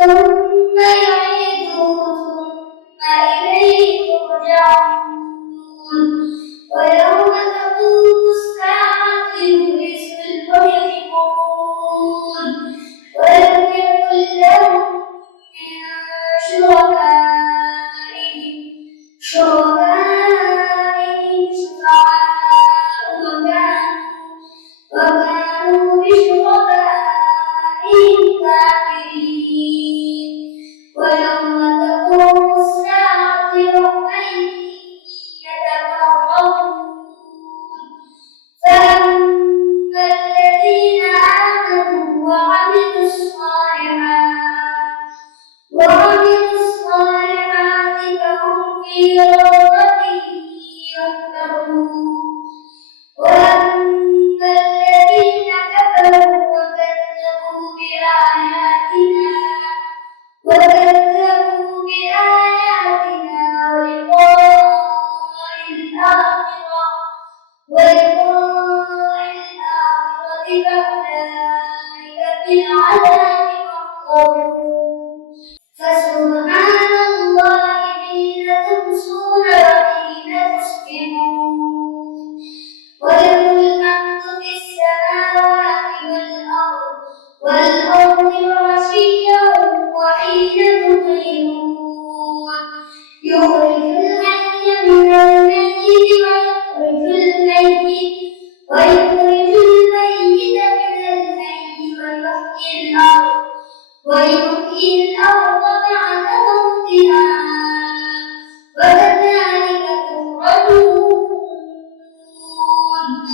ثم يعيدكم ثم إليه ترجعون ويوم تقوم الساعة يبلس المشركون ولم يكن لهم من شركائهم شفعاء وكانوا بشركائهم كافرين ويوم تقوم الساعة يومئذ يتفرقون فأما الذين آمنوا وعملوا الصالحات فهم في روضة يحبرون وأما الذين كفروا وكذبوا بآياتنا ولقاء الآخرة فأولئك في العذاب محضرون فسبحان الله حين تمسون وحين تصبحون وله الحمد في السماوات والأرض وعشيا وحين تظهرون يخرج الحي من الميت ويخرج الميت من الحي ويحيي الأرض بعد موتها وكذلك تخرجون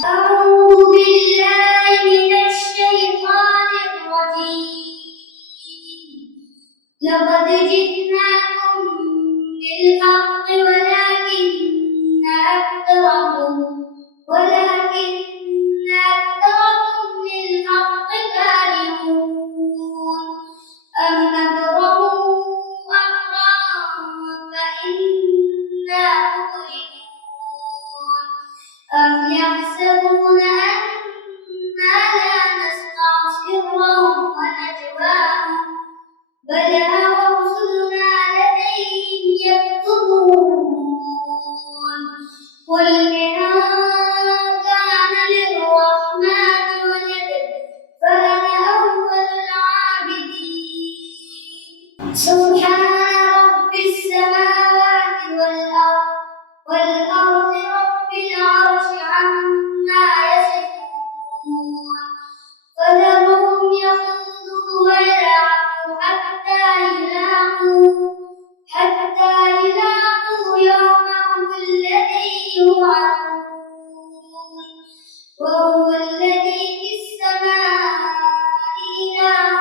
أعوذ بالله من الشيطان الرجيم لقد جئناكم بالحق ولكن أكثركم للحق كارهون أم أبرموا أمرا فإنا مبرمون أم يحسبون أنا لا نسمع سرهم ونجواهم بلى ورسلنا لديهم يكتبون قل إن كان للرحمن ولد فأنا أول العابدين سبحان رب السماوات والأرض رب العرش عما يصفون فذرهم يخوضوا ويلعبوا حتى يلاقوا يومهم الذي يوعدون وهو الذي في السماء إله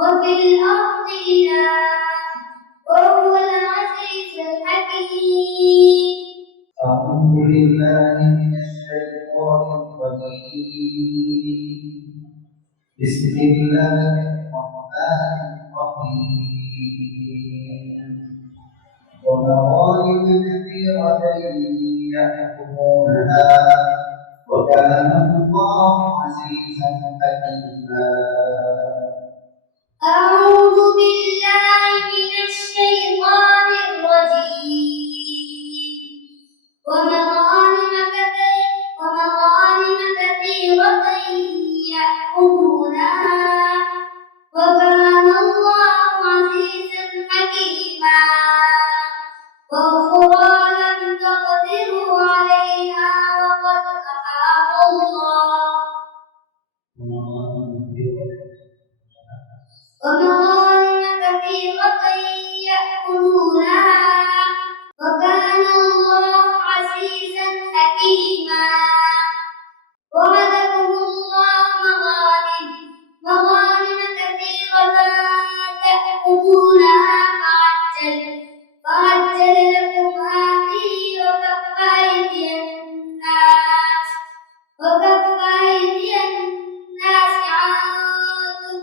وفي الأرض إله وهو العزيز الحكيم. أعوذ بالله من الشيطان الرجيم بسم الله الرحمن الرحيم ومغانم كثيرة يأخذونها وكان الله عزيزا حكيما. أعوذ بالله من الشيطان الرجيم ومغانم كثيرة يأخذونها وكان الله عزيزا حكيما وأخرى لم تقدروا عليها وقد أحاط الله ومغانم كثيرة يأخذونها وكان الله عزيزا حكيما وعدكم الله مغانم كثيرة تأخذونها فعجل لكم هذه وكف أيدي الناس عنكم